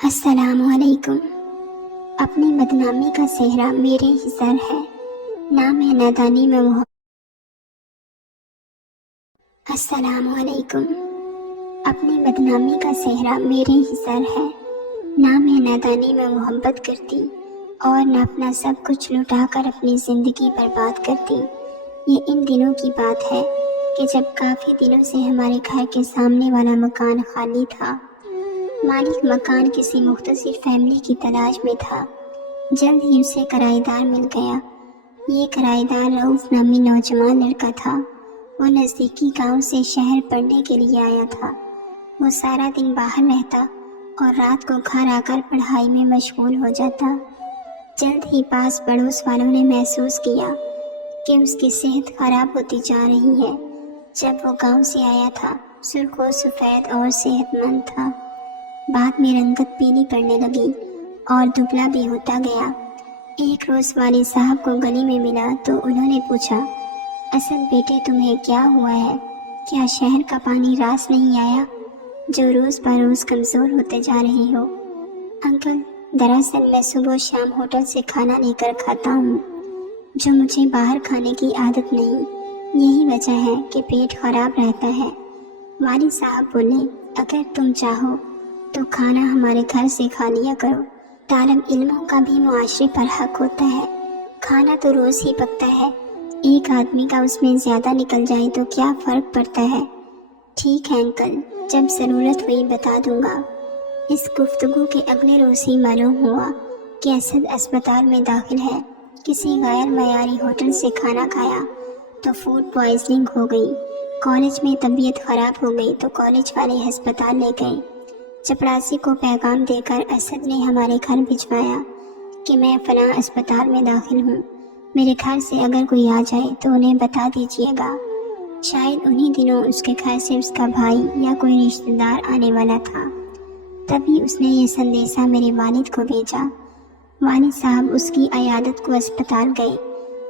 السلام علیکم۔ اپنی بدنامی کا صحرا میرے ہی سر ہے، نام ہے نادانی میں السلام علیکم۔ اپنی بدنامی کا صحرا میرے ہی سر ہے، نام ہے نادانی میں محبت کرتی اور نہ اپنا سب کچھ لٹا کر اپنی زندگی برباد کرتی۔ یہ ان دنوں کی بات ہے کہ جب کافی دنوں سے ہمارے گھر کے سامنے والا مکان خالی تھا۔ مالک مکان کسی مختصر فیملی کی تلاش میں تھا۔ جلد ہی اسے کرایہ دار مل گیا۔ یہ کرایہ دار رؤف نامی نوجوان لڑکا تھا۔ وہ نزدیکی گاؤں سے شہر پڑھنے کے لیے آیا تھا۔ وہ سارا دن باہر رہتا اور رات کو گھر آ کر پڑھائی میں مشغول ہو جاتا۔ جلد ہی پاس پڑوس والوں نے محسوس کیا کہ اس کی صحت خراب ہوتی جا رہی ہے۔ جب وہ گاؤں سے آیا تھا، سرخ و سفید اور صحت مند تھا۔ بعد میں رنگت پیلی پڑنے لگی اور دبلا بھی ہوتا گیا۔ ایک روز والد صاحب کو گلی میں ملا تو انہوں نے پوچھا، اسد بیٹے تمہیں کیا ہوا ہے؟ کیا شہر کا پانی راس نہیں آیا جو روز بروز کمزور ہوتے جا رہی ہو؟ انکل، دراصل میں صبح و شام ہوٹل سے کھانا لے کر کھاتا ہوں، جو مجھے باہر کھانے کی عادت نہیں۔ یہی وجہ ہے کہ پیٹ خراب رہتا ہے۔ والد صاحب بولے، اگر تم چاہو تو کھانا ہمارے گھر سے کھا لیا کرو۔ طالب علموں کا بھی معاشرے پر حق ہوتا ہے۔ کھانا تو روز ہی پکتا ہے، ایک آدمی کا اس میں زیادہ نکل جائے تو کیا فرق پڑتا ہے؟ ٹھیک ہے انکل، جب ضرورت ہوئی بتا دوں گا۔ اس گفتگو کے اگلے روز ہی معلوم ہوا کہ اسد اسپتال میں داخل ہے۔ کسی غیر معیاری ہوٹل سے کھانا کھایا تو فوڈ پوائزننگ ہو گئی۔ کالج میں طبیعت خراب ہو گئی تو کالج والے ہسپتال لے گئے۔ چپڑاسی کو پیغام دے کر اسد نے ہمارے گھر بھجوایا کہ میں فلاں اسپتال میں داخل ہوں، میرے گھر سے اگر کوئی آ جائے تو انہیں بتا دیجیے گا۔ شاید انہی دنوں اس کے گھر سے اس کا بھائی یا کوئی رشتہ دار آنے والا تھا، تبھی اس نے یہ سندیشہ میرے والد کو بھیجا۔ والد صاحب اس کی عیادت کو اسپتال گئے۔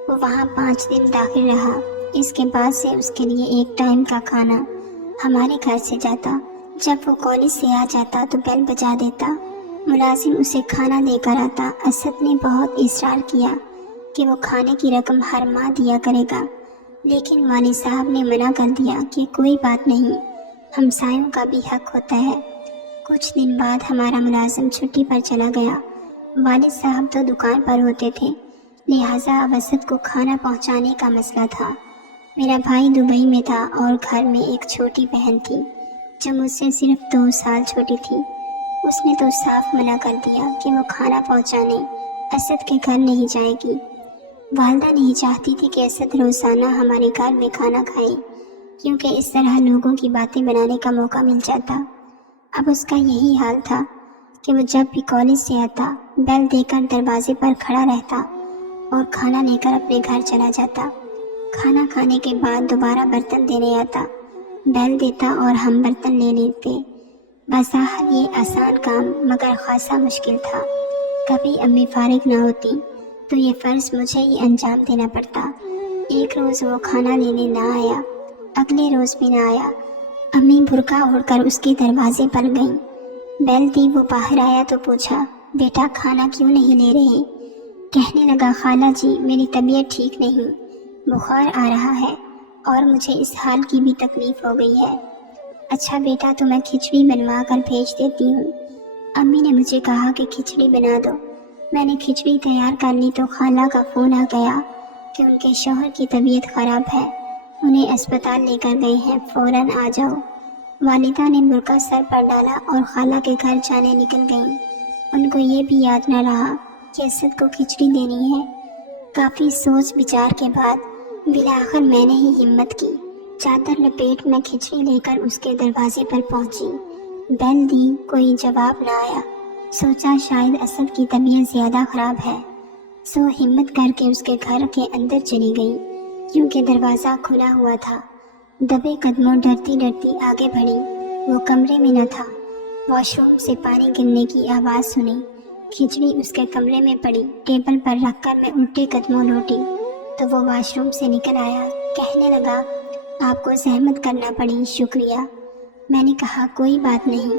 وہ وہاں 5 دن داخل رہا۔ اس کے بعد سے اس کے لیے ایک ٹائم کا کھانا ہمارے گھر سے جاتا۔ جب وہ کالج سے آ جاتا تو بیل بجا دیتا، ملازم اسے کھانا لے کر آتا۔ اسد نے بہت اصرار کیا کہ وہ کھانے کی رقم ہر ماہ دیا کرے گا، لیکن والد صاحب نے منع کر دیا کہ کوئی بات نہیں، ہمسایوں کا بھی حق ہوتا ہے۔ کچھ دن بعد ہمارا ملازم چھٹی پر چلا گیا۔ والد صاحب تو دکان پر ہوتے تھے، لہٰذا اب اسد کو کھانا پہنچانے کا مسئلہ تھا۔ میرا بھائی دبئی میں تھا اور گھر میں ایک چھوٹی بہن تھی جو مجھ سے صرف 2 سال چھوٹی تھی۔ اس نے تو صاف منع کر دیا کہ وہ کھانا پہنچانے اسد کے گھر نہیں جائے گی۔ والدہ نہیں چاہتی تھی کہ اسد روزانہ ہمارے گھر میں کھانا کھائے، کیونکہ اس طرح لوگوں کی باتیں بنانے کا موقع مل جاتا۔ اب اس کا یہی حال تھا کہ وہ جب بھی کالج سے آتا، بیل دے کر دروازے پر کھڑا رہتا اور کھانا لے کر اپنے گھر چلا جاتا۔ کھانا کھانے کے بعد دوبارہ برتن دینے آتا، بیل دیتا اور ہم برتن لے لیتے۔ بظاہر یہ آسان کام مگر خاصا مشکل تھا۔ کبھی امی فارغ نہ ہوتی تو یہ فرض مجھے ہی انجام دینا پڑتا۔ ایک روز وہ کھانا لینے نہ آیا، اگلے روز بھی نہ آیا۔ امی برقع اوڑھ کر اس کے دروازے پر گئیں۔ بیل دی، وہ باہر آیا تو پوچھا، بیٹا کھانا کیوں نہیں لے رہے؟ کہنے لگا، خالہ جی میری طبیعت ٹھیک نہیں، بخار آ رہا ہے اور مجھے اس حال کی بھی تکلیف ہو گئی ہے۔ اچھا بیٹا تو میں کھچڑی بنوا کر بھیج دیتی ہوں۔ امی نے مجھے کہا کہ کھچڑی بنا دو۔ میں نے کھچڑی تیار کر لی تو خالہ کا فون آ گیا کہ ان کے شوہر کی طبیعت خراب ہے، انہیں اسپتال لے کر گئے ہیں، فوراً آ جاؤ۔ والدہ نے برقع سر پر ڈالا اور خالہ کے گھر جانے نکل گئیں۔ ان کو یہ بھی یاد نہ رہا کہ اسد کو کھچڑی دینی ہے۔ کافی سوچ بچار کے بعد بالآخر میں نے ہی ہمت کی، چادر لپیٹ میں کھچڑی لے کر اس کے دروازے پر پہنچی۔ بیل دی، کوئی جواب نہ آیا۔ سوچا شاید اسد کی طبیعت زیادہ خراب ہے، سو ہمت کر کے اس کے گھر کے اندر چلی گئی، کیونکہ دروازہ کھلا ہوا تھا۔ دبے قدموں ڈرتی ڈرتی آگے بڑھی۔ وہ کمرے میں نہ تھا۔ واش روم سے پانی گرنے کی آواز سنی۔ کھچڑی اس کے کمرے میں پڑی، ٹیبل پر رکھ کر میں الٹے قدموں لوٹی تو وہ واش روم سے نکل آیا۔ کہنے لگا، آپ کو زحمت کرنا پڑی، شکریہ۔ میں نے کہا، کوئی بات نہیں،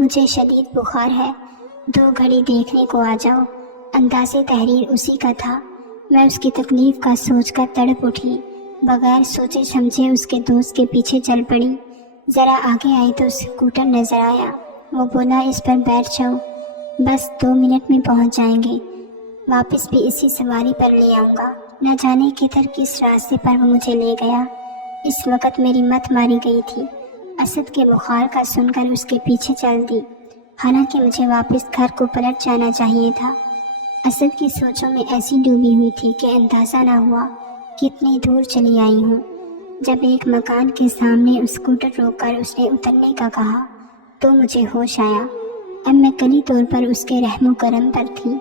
مجھے شدید بخار ہے، 2 گھڑی دیکھنے کو آ جاؤ۔ انداز تحریر اسی کا تھا۔ میں اس کی تکلیف کا سوچ کر تڑپ اٹھی، بغیر سوچے سمجھے اس کے دوست کے پیچھے چل پڑی۔ ذرا آگے آئی تو اسکوٹر نظر آیا۔ وہ بولا اس پر بیٹھ جاؤ، بس 2 منٹ میں پہنچ جائیں گے، واپس بھی اسی سواری پر لے آؤں گا۔ نہ جانے کدھر کس راستے پر وہ مجھے لے گیا۔ اس وقت میری مت ماری گئی تھی۔ اسد کے بخار کا سن کر اس کے پیچھے چل دی، حالانکہ مجھے واپس گھر کو پلٹ جانا چاہیے تھا۔ اسد کی سوچوں میں ایسی ڈوبی ہوئی تھی کہ اندازہ نہ ہوا کتنی دور چلی آئی ہوں۔ جب ایک مکان کے سامنے اسکوٹر روک کر اس نے اترنے کا کہا تو مجھے ہوش آیا۔ اب میں کلی طور پر اس کے رحم و کرم پر تھی۔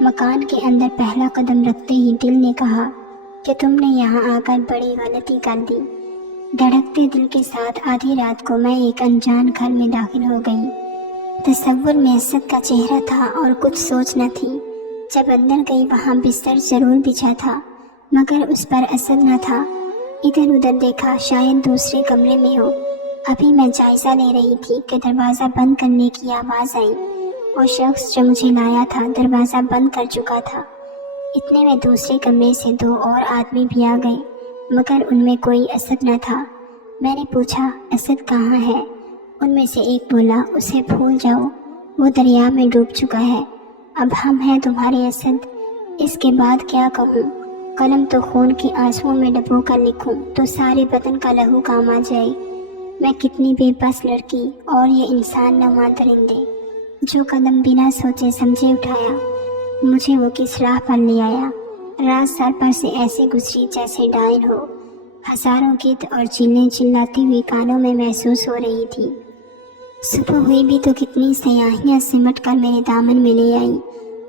مکان کے اندر پہلا قدم رکھتے ہی دل نے کہا کہ تم نے یہاں آ کر بڑی غلطی کر دی۔ دھڑکتے دل کے ساتھ آدھی رات کو میں ایک انجان گھر میں داخل ہو گئی۔ تصور میں اسد کا چہرہ تھا اور کچھ سوچ نہ تھی۔ جب اندر گئی وہاں بستر ضرور بچھا تھا، مگر اس پر اسد نہ تھا۔ ادھر ادھر دیکھا، شاید دوسرے کمرے میں ہو۔ ابھی میں جائزہ لے رہی تھی کہ دروازہ بند کرنے کی آواز آئی۔ وہ شخص جو مجھے لایا تھا دروازہ بند کر چکا تھا۔ اتنے میں دوسرے کمرے سے 2 اور آدمی بھی آ گئے، مگر ان میں کوئی اسد نہ تھا۔ میں نے پوچھا اسد کہاں ہے؟ ان میں سے ایک بولا اسے بھول جاؤ، وہ دریا میں ڈوب چکا ہے۔ اب ہم ہیں تمہارے اسد۔ اس کے بعد کیا کہوں؟ قلم تو خون کے آنسوؤں میں ڈبو کر لکھوں تو سارے بدن کا لہو کام آ جائے۔ میں کتنی بے بس لڑکی، اور یہ انسان نما درندے جو قدم بنا سوچے سمجھے اٹھایا، مجھے وہ کس راہ پر لے آیا۔ رات سر پر سے ایسے گزری جیسے ڈائن ہو۔ ہزاروں گیت اور چیلیں چلاتی ہوئی کانوں میں محسوس ہو رہی تھی۔ صبح ہوئی بھی تو کتنی سیاہیاں سمٹ کر میرے دامن میں لے آئی۔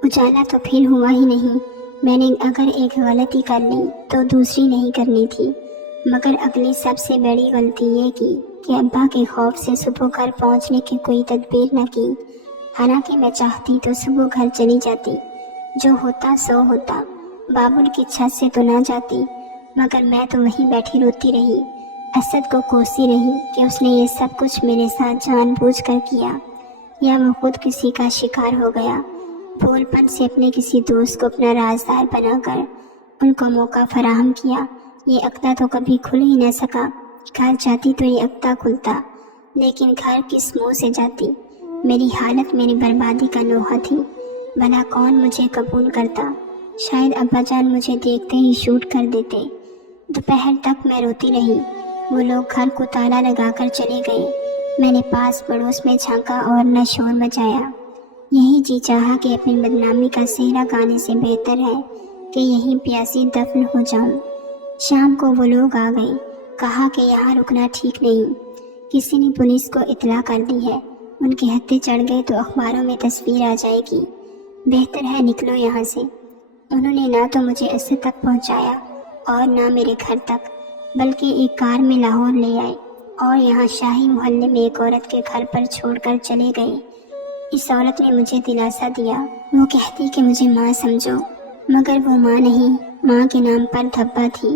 اجالا تو پھر ہوا ہی نہیں۔ میں نے اگر ایک غلطی کر لی تو دوسری نہیں کرنی تھی، مگر اگلی سب سے بڑی غلطی یہ کی کہ ابا کے خوف سے صبح گھر پہنچنے کی کوئی تدبیر نہ کی۔ حالانکہ میں چاہتی تو صبح گھر چلی جاتی، جو ہوتا سو ہوتا۔ بابل کی چھت سے تو نہ جاتی، مگر میں تو وہیں بیٹھی روتی رہی، اسد کو کوستی رہی کہ اس نے یہ سب کچھ میرے ساتھ جان بوجھ کر کیا، یا وہ خود کسی کا شکار ہو گیا۔ بھول پن سے اپنے کسی دوست کو اپنا رازدار بنا کر ان کو موقع فراہم کیا۔ یہ عقدہ تو کبھی کھل ہی نہ سکا۔ گھر جاتی تو یہ عقدہ کھلتا، لیکن گھر کس منہ سے جاتی؟ میری حالت میری بربادی کا نوحہ تھی۔ بھلا کون مجھے قبول کرتا؟ شاید ابا جان مجھے دیکھتے ہی شوٹ کر دیتے۔ دوپہر تک میں روتی رہی۔ وہ لوگ گھر کو تالا لگا کر چلے گئے۔ میں نے پاس پڑوس میں جھانکا اور نہ شور مچایا۔ یہی جی چاہا کہ اپنی بدنامی کا سہرا گانے سے بہتر ہے کہ یہیں پیاسی دفن ہو جاؤں۔ شام کو وہ لوگ آ گئے، کہا کہ یہاں رکنا ٹھیک نہیں، کسی نے پولیس کو اطلاع کر دی ہے۔ ان کے ہتھے چڑھ گئے تو اخباروں میں تصویر آ جائے گی، بہتر ہے نکلو یہاں سے۔ انہوں نے نہ تو مجھے اسد تک پہنچایا اور نہ میرے گھر تک، بلکہ ایک کار میں لاہور لے آئے اور یہاں شاہی محلے میں ایک عورت کے گھر پر چھوڑ کر چلے گئے۔ اس عورت نے مجھے دلاسا دیا۔ وہ کہتی کہ مجھے ماں سمجھو، مگر وہ ماں نہیں، ماں کے نام پر دھبا تھی۔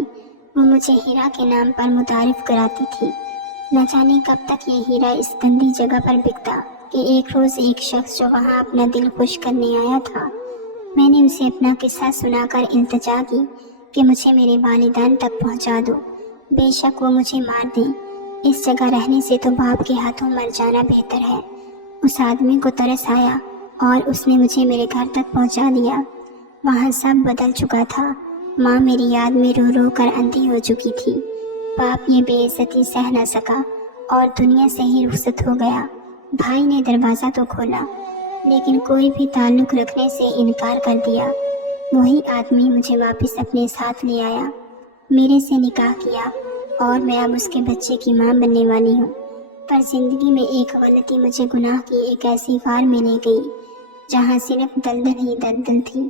وہ مجھے ہیرا کے نام پر متعارف کراتی تھی۔ نہ جانے کب تک یہ ہیرا اس گندی جگہ پر بکتا کہ ایک روز ایک شخص جو وہاں اپنا دل خوش کرنے آیا تھا، میں نے اسے اپنا قصہ سنا کر التجا کی کہ مجھے میرے والدین تک پہنچا دو، بے شک وہ مجھے مار دیں، اس جگہ رہنے سے تو باپ کے ہاتھوں مر جانا بہتر ہے۔ اس آدمی کو ترس آیا اور اس نے مجھے میرے گھر تک پہنچا دیا۔ وہاں سب بدل چکا تھا۔ ماں میری یاد میں رو رو کر اندھی ہو چکی تھی۔ باپ یہ بے عزتی سہ نہ سکا اور دنیا سے ہی رخصت ہو گیا۔ بھائی نے دروازہ تو کھولا، لیکن کوئی بھی تعلق رکھنے سے انکار کر دیا۔ وہی آدمی مجھے واپس اپنے ساتھ لے آیا، میرے سے نکاح کیا اور میں اب اس کے بچے کی ماں بننے والی ہوں۔ پر زندگی میں ایک غلطی مجھے گناہ کی ایک ایسی غار میں لے گئی جہاں صرف دلدل ہی دلدل تھی۔